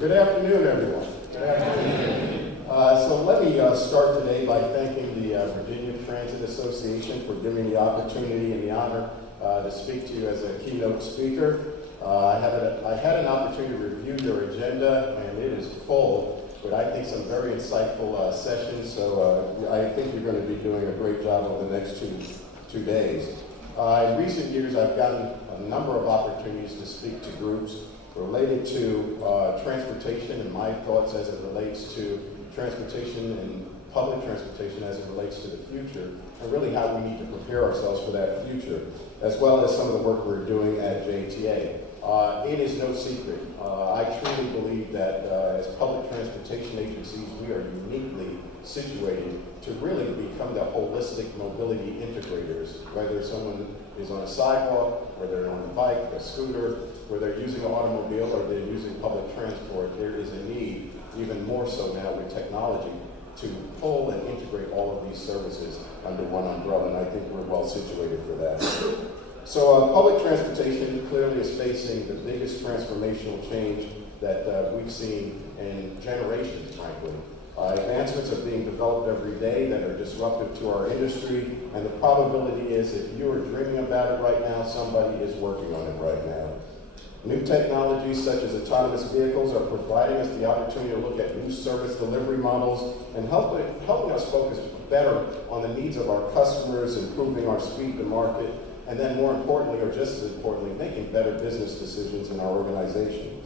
Good afternoon, everyone. Good afternoon. So let me start today by thanking the Virginia Transit Association for giving me the opportunity and the honor to speak to you as a keynote speaker. I had an opportunity to review your agenda, and it is full, but I think some very insightful sessions, so I think you're going to be doing a great job over the next two days. In recent years, I've gotten a number of opportunities to speak to groups related to transportation and my thoughts as it relates to transportation and public transportation as it relates to the future, and really how we need to prepare ourselves for that future, as well as some of the work we're doing at JTA. It is no secret. I truly believe that as public transportation agencies, we are uniquely situated to really become the holistic mobility integrators, whether someone is on a sidewalk, or they're on a bike, a scooter, or they're using an automobile, or they're using public transport. There is a need, even more so now with technology, to pull and integrate all of these services under one umbrella, and I think we're well situated for that. So public transportation clearly is facing the biggest transformational change that we've seen in generations, frankly. Advancements are being developed every day that are disruptive to our industry, and the probability is if you are dreaming about it right now, somebody is working on it right now. New technologies such as autonomous vehicles are providing us the opportunity to look at new service delivery models and helping us focus better on the needs of our customers, improving our speed to market, and then more importantly, or just as importantly, making better business decisions in our organization.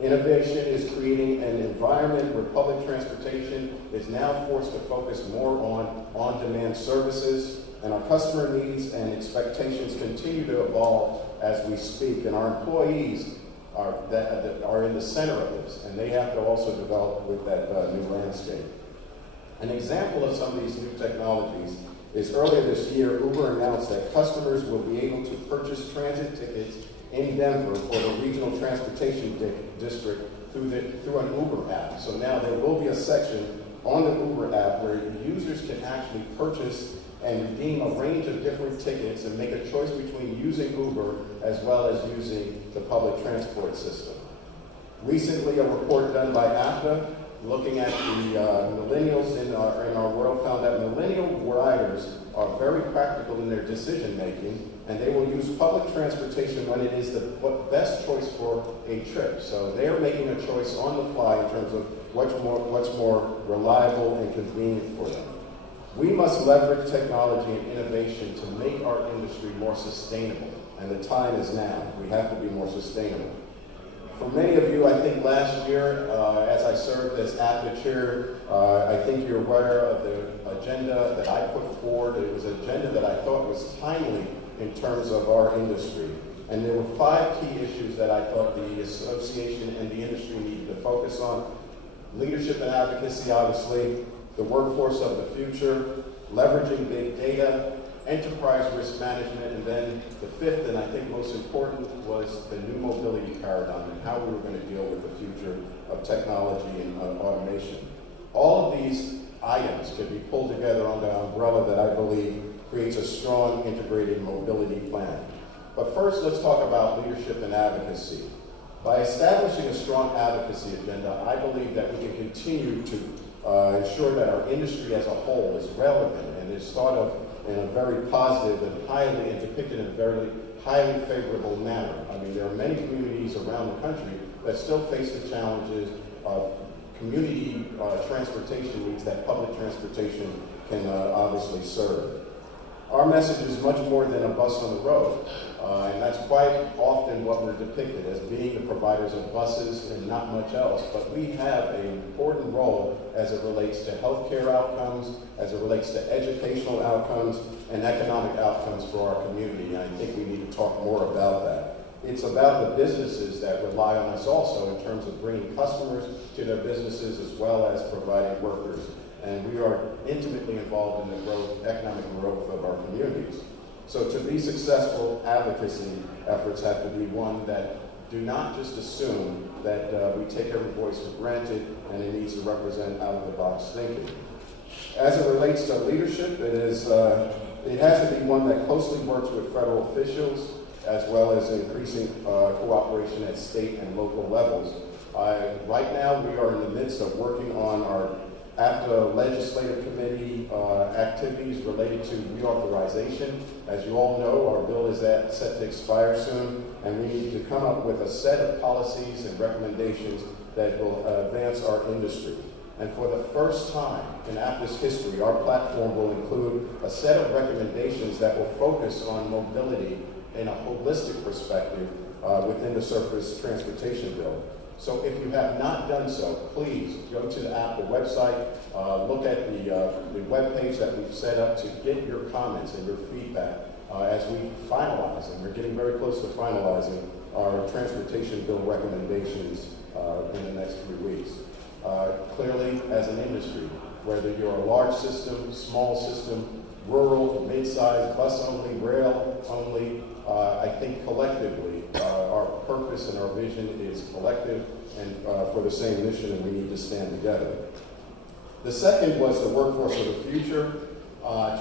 Innovation is creating an environment where public transportation is now forced to focus more on on-demand services, and our customer needs and expectations continue to evolve as we speak, and our employees are in the center of this, and they have to also develop with that new landscape. An example of some of these new technologies is earlier this year, Uber announced that customers will be able to purchase transit tickets in Denver for the regional transportation district through an Uber app. So now there will be a section on the Uber app where users can actually purchase and redeem a range of different tickets and make a choice between using Uber as well as using the public transport system. Recently, a report done by APTA looking at the millennials in our world found that millennial riders are very practical in their decision making, and they will use public transportation when it is the best choice for a trip. So they are making a choice on the fly in terms of what's more reliable and convenient for them. We must leverage technology and innovation to make our industry more sustainable, and the time is now. We have to be more sustainable. For many of you, I think last year, as I served as APTA chair, I think you're aware of the agenda that I put forward. It was an agenda that I thought was timely in terms of our industry. And there were 5 key issues that I thought the association and the industry needed to focus on. Leadership and advocacy, obviously, the workforce of the future, leveraging big data, enterprise risk management, and then the 5th, and I think most important, was the new mobility paradigm and how we were going to deal with the future of technology and automation. All of these items could be pulled together under an umbrella that I believe creates a strong integrated mobility plan. But first, let's talk about leadership and advocacy. By establishing a strong advocacy agenda, I believe that we can continue to ensure that our industry as a whole is relevant and is thought of in a very positive and depicted in a very highly favorable manner. I mean, there are many communities around the country that still face the challenges of community transportation needs that public transportation can obviously serve. Our message is much more than a bus on the road, and that's quite often what we're depicted as being the providers of buses and not much else, but we have an important role as it relates to healthcare outcomes, as it relates to educational outcomes, and economic outcomes for our community, and I think we need to talk more about that. It's about the businesses that rely on us also in terms of bringing customers to their businesses as well as providing workers. And we are intimately involved in the economic growth of our communities. So to be successful, advocacy efforts have to be one that do not just assume that we take every voice for granted and it needs to represent out-of-the-box thinking. As it relates to leadership, it has to be one that closely works with federal officials as well as increasing cooperation at state and local levels Right now, we are in the midst of working on our APTA Legislative Committee activities related to reauthorization. As you all know, our bill is set to expire soon, and we need to come up with a set of policies and recommendations that will advance our industry. And for the first time in APTA's history, our platform will include a set of recommendations that will focus on mobility in a holistic perspective within the Surface Transportation Bill. So if you have not done so, please go to the APTA website, look at the webpage that we've set up to get your comments and your feedback as we finalize, and we're getting very close to finalizing our transportation bill recommendations in the next few weeks. Clearly, as an industry, whether you're a large system, small system, rural, mid-sized, bus only, rail only, I think collectively our purpose and our vision is collective and for the same mission, and we need to stand together. The second was the workforce of the future.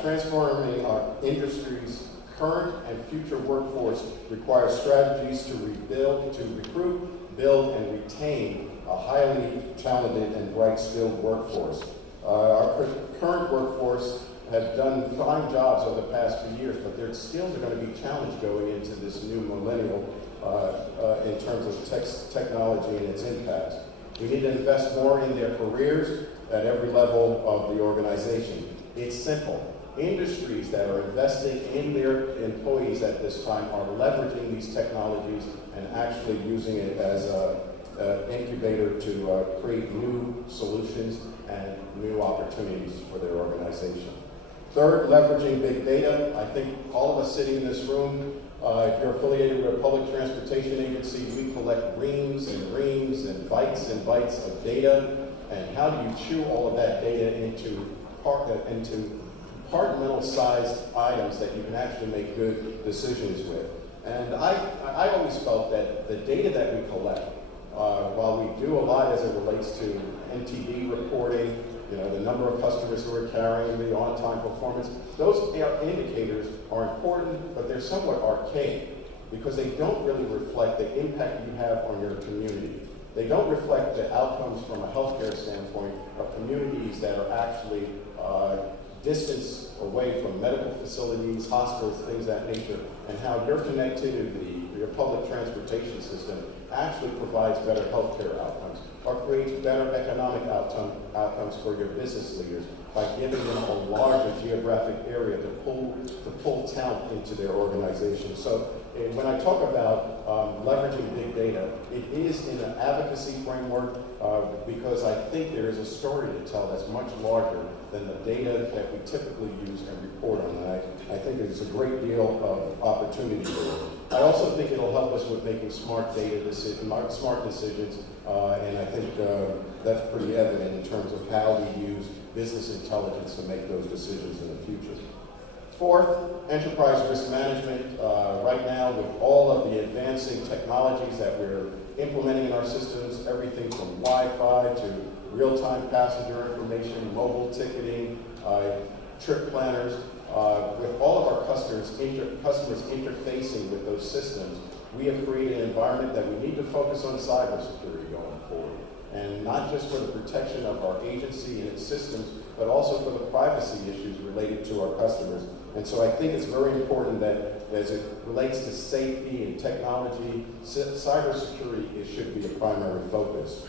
Transforming our industry's current and future workforce requires strategies to rebuild, to recruit, build, and retain a highly talented and bright skilled workforce. Our current workforce have done fine jobs over the past few years, but their skills are going to be challenged going into this new millennial in terms of technology and its impacts. We need to invest more in their careers at every level of the organization. It's simple. Industries that are investing in their employees at this time are leveraging these technologies and actually using it as an incubator to create new solutions and new opportunities for their organization. Third, leveraging big data. I think all of us sitting in this room, if you're affiliated with a public transportation agency, we collect reams and bytes of data. And how do you chew all of that data into compartmental-sized items that you can actually make good decisions with? And I always felt that the data that we collect, while we do a lot as it relates to NTD reporting, the number of customers who are carrying the on-time performance, those indicators are important, but they're somewhat archaic because they don't really reflect the impact you have on your community. They don't reflect the outcomes from a healthcare standpoint of communities that are actually distance away from medical facilities, hospitals, things of that nature, and how your connectivity, your public transportation system actually provides better healthcare outcomes or creates better economic outcomes for your business leaders by giving them a larger geographic area to pull talent into their organization. So when I talk about leveraging big data, it is in an advocacy framework because I think there is a story to tell that's much larger than the data that we typically use and report on. And I think there's a great deal of opportunity there. I also think it'll help us with making smart decisions, and I think that's pretty evident in terms of how we use business intelligence to make those decisions in the future. Fourth, enterprise risk management. Right now, with all of the advancing technologies that we're implementing in our systems, everything from Wi-Fi to real-time passenger information, mobile ticketing, trip planners, with all of our customers interfacing with those systems, we have created an environment that we need to focus on cybersecurity going forward. And not just for the protection of our agency and its systems, but also for the privacy issues related to our customers. And so I think it's very important that as it relates to safety and technology, cybersecurity should be a primary focus.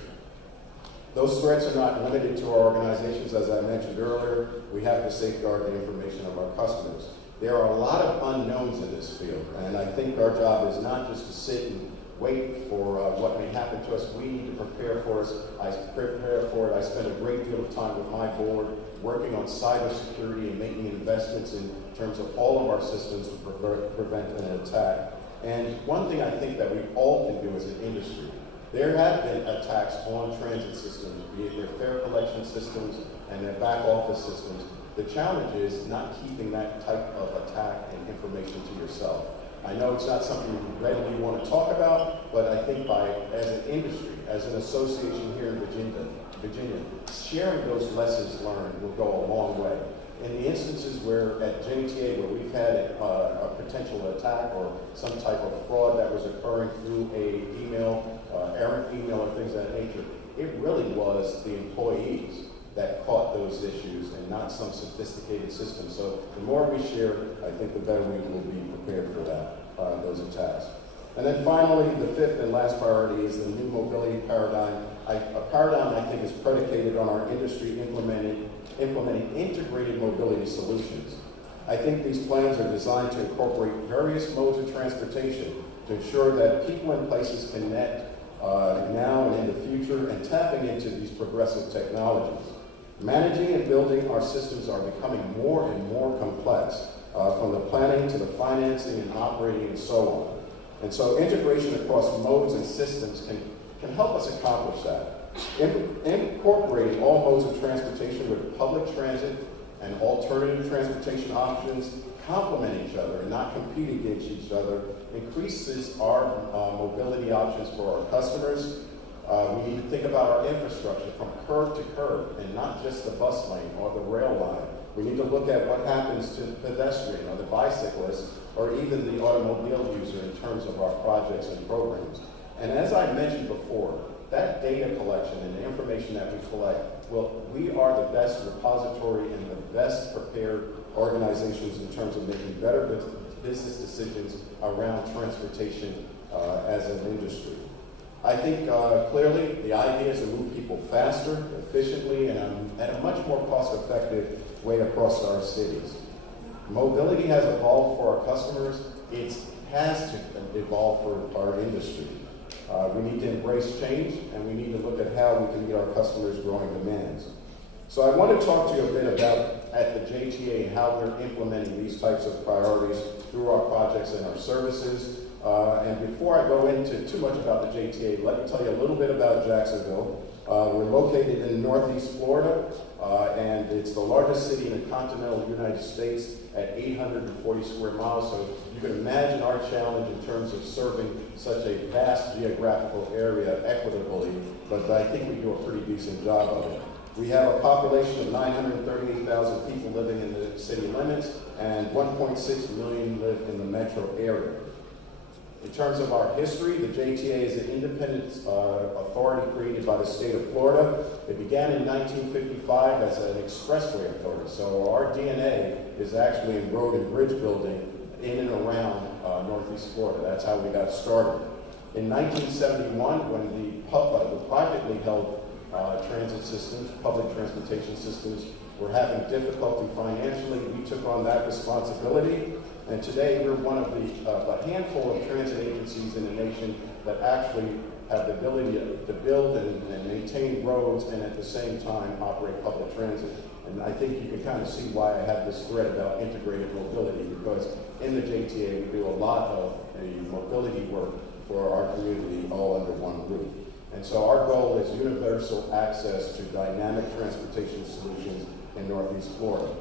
Those threats are not limited to our organizations. As I mentioned earlier, we have to safeguard the information of our customers. There are a lot of unknowns in this field, and I think our job is not just to sit and wait for what may happen to us. We need to prepare for it. I spend a great deal of time with my board working on cybersecurity and making investments in terms of all of our systems to prevent an attack. And one thing I think that we all can do as an industry, there have been attacks on transit systems, be it their fare collection systems and their back office systems. The challenge is not keeping that type of attack and information to yourself. I know it's not something you readily want to talk about, but I think as an industry, as an association here in Virginia, sharing those lessons learned will go a long way. in the instances where at JTA, where we've had a potential attack or some type of fraud that was occurring through a email, errant email or things of that nature, it really was the employees that caught those issues and not some sophisticated system. So the more we share, I think the better we will be prepared for that, those attacks. And then finally, the fifth and last priority is the new mobility paradigm. A paradigm I think is predicated on our industry implementing integrated mobility solutions. I think these plans are designed to incorporate various modes of transportation to ensure that people and places connect now and in the future, and tapping into these progressive technologies. Managing and building our systems are becoming more and more complex, from the planning to the financing and operating and so on. And so integration across modes and systems can help us accomplish that. Incorporating all modes of transportation with public transit and alternative transportation options complement each other and not compete against each other increases our mobility options for our customers. We need to think about our infrastructure from curb to curb and not just the bus lane or the rail line. We need to look at what happens to the pedestrian or the bicyclist or even the automobile user in terms of our projects and programs. And as I mentioned before, that data collection and the information that we collect, well, we are the best repository and the best prepared organizations in terms of making better business decisions around transportation as an industry. I think clearly the idea is to move people faster, efficiently, and at a much more cost-effective way across our cities. Mobility has evolved for our customers. It has to evolve for our industry. We need to embrace change, and we need to look at how we can meet our customers' growing demands. So I want to talk to you a bit about at the JTA and how we're implementing these types of priorities through our projects and our services. And before I go into too much about the JTA, let me tell you a little bit about Jacksonville. We're located in Northeast Florida, and it's the largest city in the continental United States at 840 square miles. So you can imagine our challenge in terms of serving such a vast geographical area equitably, but I think we do a pretty decent job of it. We have a population of 938,000 people living in the city limits, and 1.6 million live in the metro area. In terms of our history, the JTA is an independent authority created by the state of Florida. It began in 1955 as an expressway authority. So our DNA is actually in road and bridge building in and around Northeast Florida. That's how we got started. In 1971, when the privately held transit systems, public transportation systems, were having difficulty financially, we took on that responsibility. And today we're one of a handful of transit agencies in the nation that actually have the ability to build and maintain roads and at the same time operate public transit. And I think you can kind of see why I have this thread about integrated mobility, because in the JTA we do a lot of mobility work for our community all under one roof. And so our goal is universal access to dynamic transportation solutions in Northeast Florida.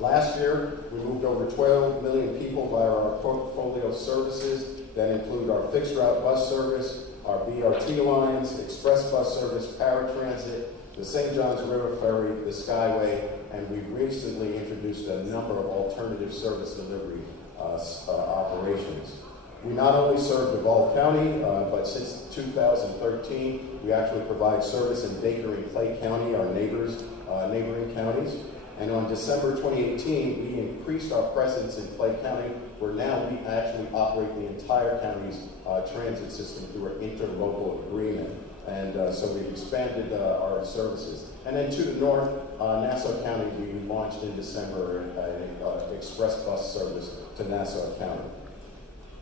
Last year, we moved over 12 million people via our portfolio of services that include our fixed route bus service, our BRT lines, express bus service, paratransit, the St. Johns River Ferry, the Skyway, and we've recently introduced a number of alternative service delivery operations. We not only serve Duval County, but since 2013, we actually provide service in Baker and Clay County, our neighboring counties. And on December 2018, we increased our presence in Clay County, where now we actually operate the entire county's transit system through an interlocal agreement. And so we've expanded our services. And then to the north, Nassau County, we launched in December an express bus service to Nassau County.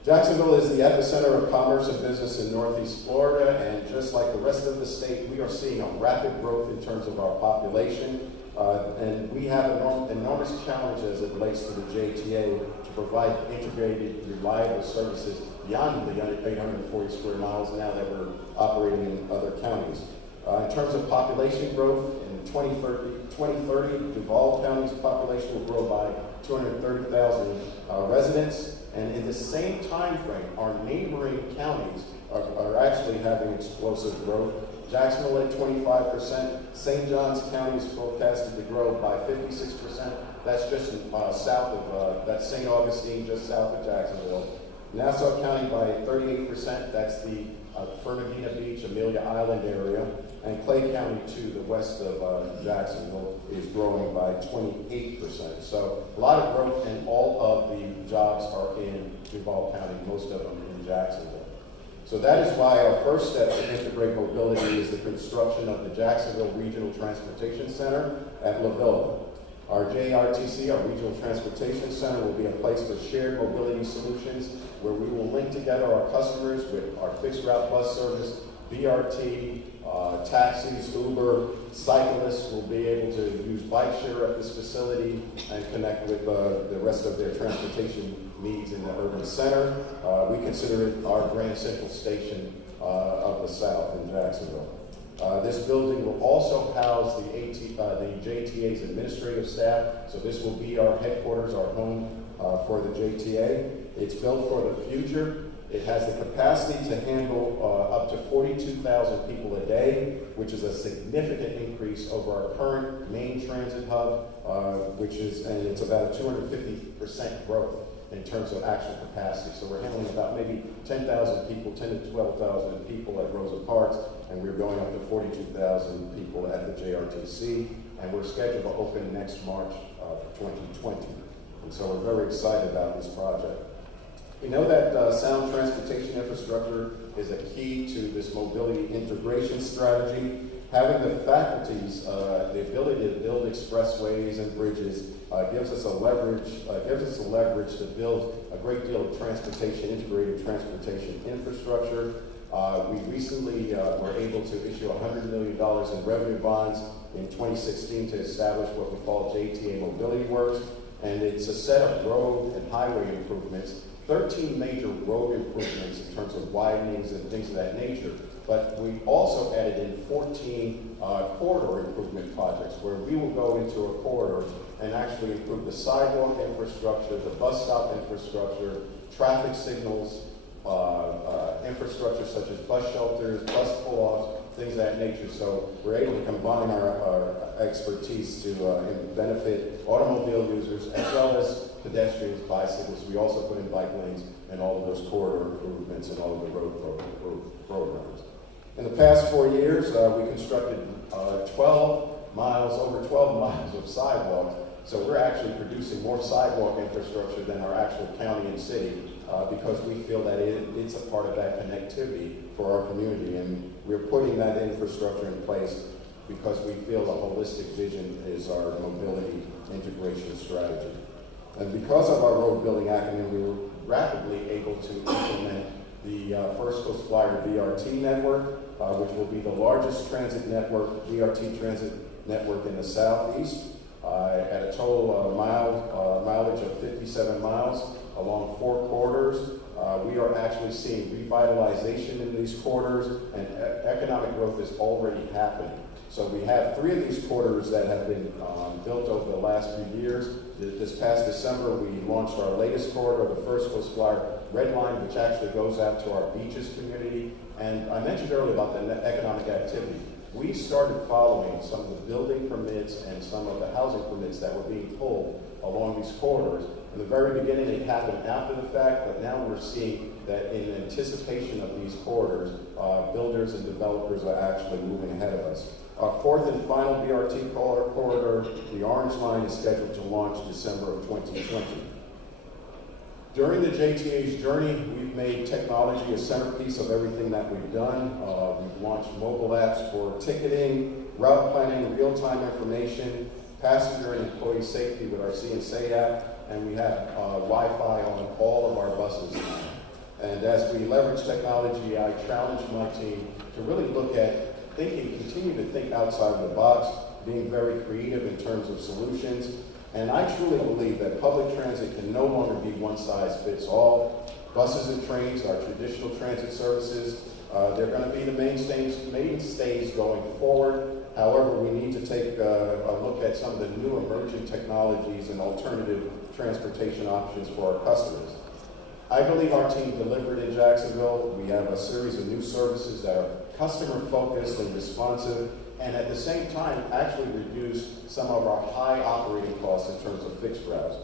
Jacksonville is the epicenter of commerce and business in Northeast Florida, and just like the rest of the state, we are seeing a rapid growth in terms of our population. And we have an enormous challenge as it relates to the JTA to provide integrated, reliable services beyond the 840 square miles now that we're operating in other counties. In terms of population growth, in 2030, Duval County's population will grow by 230,000 residents. And in the same time frame, our neighboring counties are actually having explosive growth. Jacksonville at 25%. St. Johns County is forecasted to grow by 56%. That's just south of, that's St. Augustine, just south of Jacksonville. Nassau County by 38%. That's the Fernandina Beach, Amelia Island area. And Clay County, to the west of Jacksonville, is growing by 28%. So a lot of growth, and all of the jobs are in Duval County, most of them in Jacksonville. So that is why our first step to integrate mobility is the construction of the Jacksonville Regional Transportation Center at La Villa. Our JRTC, our Regional Transportation Center, will be a place for shared mobility solutions where we will link together our customers with our fixed route bus service, BRT, taxis, Uber, cyclists will be able to use bike share at this facility and connect with the rest of their transportation needs in the urban center. We consider it our Grand Central Station of the South in Jacksonville. This building will also house the JTA's administrative staff, so this will be our headquarters, our home for the JTA. It's built for the future. It has the capacity to handle up to 42,000 people a day, which is a significant increase over our current main transit hub, and it's about a 250% growth in terms of actual capacity. So we're handling about maybe 10,000 people, 10 to 12,000 people at Rosa Parks, and we're going up to 42,000 people at the JRTC, and we're scheduled to open next March of 2020. And so we're very excited about this project. We know that sound transportation infrastructure is a key to this mobility integration strategy. Having the faculties, the ability to build expressways and bridges gives us a leverage to build a great deal of integrated transportation infrastructure. We recently were able to issue $100 million in revenue bonds in 2016 to establish what we call JTA Mobility Works, and it's a set of road and highway improvements, 13 major road improvements in terms of widenings and things of that nature. But we also added in 14 corridor improvement projects where we will go into a corridor and actually improve the sidewalk infrastructure, the bus stop infrastructure, traffic signals, infrastructure such as bus shelters, bus pull-offs, things of that nature. So we're able to combine our expertise to benefit automobile users as well as pedestrians, bicyclists. We also put in bike lanes and all of those corridor improvements and all of the road programs. In the past 4 years, we constructed over 12 miles of sidewalks. So we're actually producing more sidewalk infrastructure than our actual county and city because we feel that it's a part of that connectivity for our community. And we're putting that infrastructure in place because we feel a holistic vision is our mobility integration strategy. And because of our road building acumen, we were rapidly able to implement the First Coast Flyer BRT network, which will be the largest transit network, BRT transit network in the Southeast, at a total mileage of 57 miles along 4 corridors. We are actually seeing revitalization in these corridors, and economic growth is already happening. So we have 3 of these corridors that have been built over the last few years. This past December, we launched our latest corridor, the First Coast Flyer Red Line, which actually goes out to our beaches community. And I mentioned earlier about the economic activity. We started following some of the building permits and some of the housing permits that were being pulled along these corridors. In the very beginning, it happened after the fact, but now we're seeing that in anticipation of these corridors, builders and developers are actually moving ahead of us. Our 4th and final BRT corridor, the Orange Line, is scheduled to launch December of 2020. During the JTA's journey, we've made technology a centerpiece of everything that we've done. We've launched mobile apps for ticketing, route planning, real-time information, passenger and employee safety with our CNSA app, and we have Wi-Fi on all of our buses now. And as we leverage technology, I challenge my team to really look at continue to think outside the box, being very creative in terms of solutions. And I truly believe that public transit can no longer be one size fits all. Buses and trains, our traditional transit services, they're going to be the mainstays going forward. However, we need to take a look at some of the new emerging technologies and alternative transportation options for our customers. I believe our team delivered in Jacksonville. We have a series of new services that are customer-focused and responsive, and at the same time actually reduce some of our high operating costs in terms of fixed routes.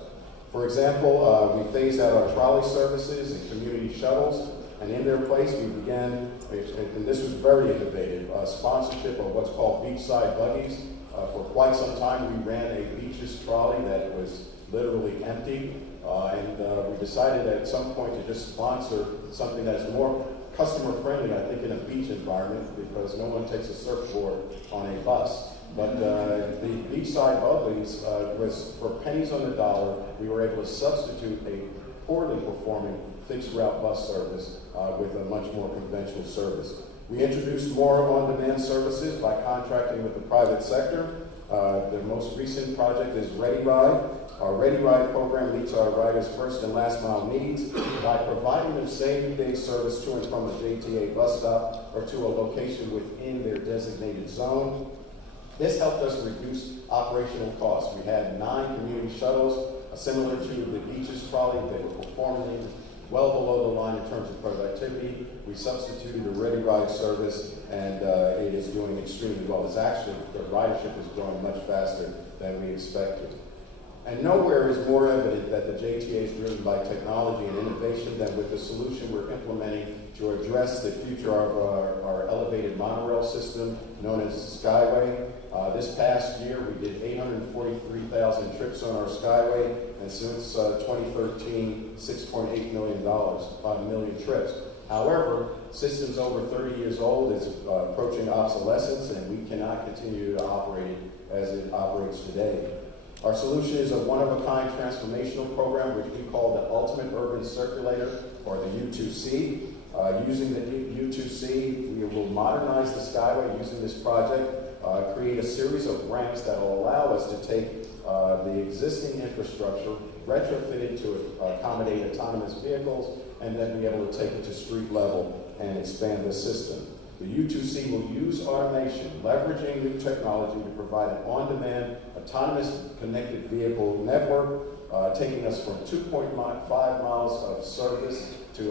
For example, we phased out our trolley services and community shuttles, and in their place we began, and this was very innovative, sponsorship of what's called beachside buggies. For quite some time we ran a beaches trolley that was literally empty, and we decided at some point to just sponsor something that's more customer friendly, I think, in a beach environment, because no one takes a surfboard on a bus. But the beachside buggies was for pennies on the dollar. We were able to substitute a poorly performing fixed route bus service with a much more conventional service. We introduced more on-demand services by contracting with the private sector. The most recent project is Ready Ride. Our Ready Ride program meets our riders' first and last mile needs by providing them same-day service to and from a JTA bus stop or to a location within their designated zone. This helped us reduce operational costs. We had 9 community shuttles, similar to the beaches trolley. They were performing well below the line in terms of productivity. We substituted a Ready Ride service, and it is doing extremely well. It's actually, the ridership is growing much faster than we expected. And nowhere is more evident that the JTA is driven by technology and innovation than with the solution we're implementing to address the future of our elevated monorail system known as Skyway. This past year we did 843,000 trips on our Skyway, and since 2013, $6.8 million trips. However, systems over 30 years old is approaching obsolescence, and we cannot continue to operate it as it operates today. Our solution is a one-of-a-kind transformational program which we call the Ultimate Urban Circulator, or the U2C. Using the U2C, we will modernize the Skyway using this project, create a series of ramps that will allow us to take the existing infrastructure, retrofit it to accommodate autonomous vehicles, and then be able to take it to street level and expand the system. The U2C will use automation, leveraging new technology to provide an on-demand, autonomous connected vehicle network, taking us from 2.5 miles of service to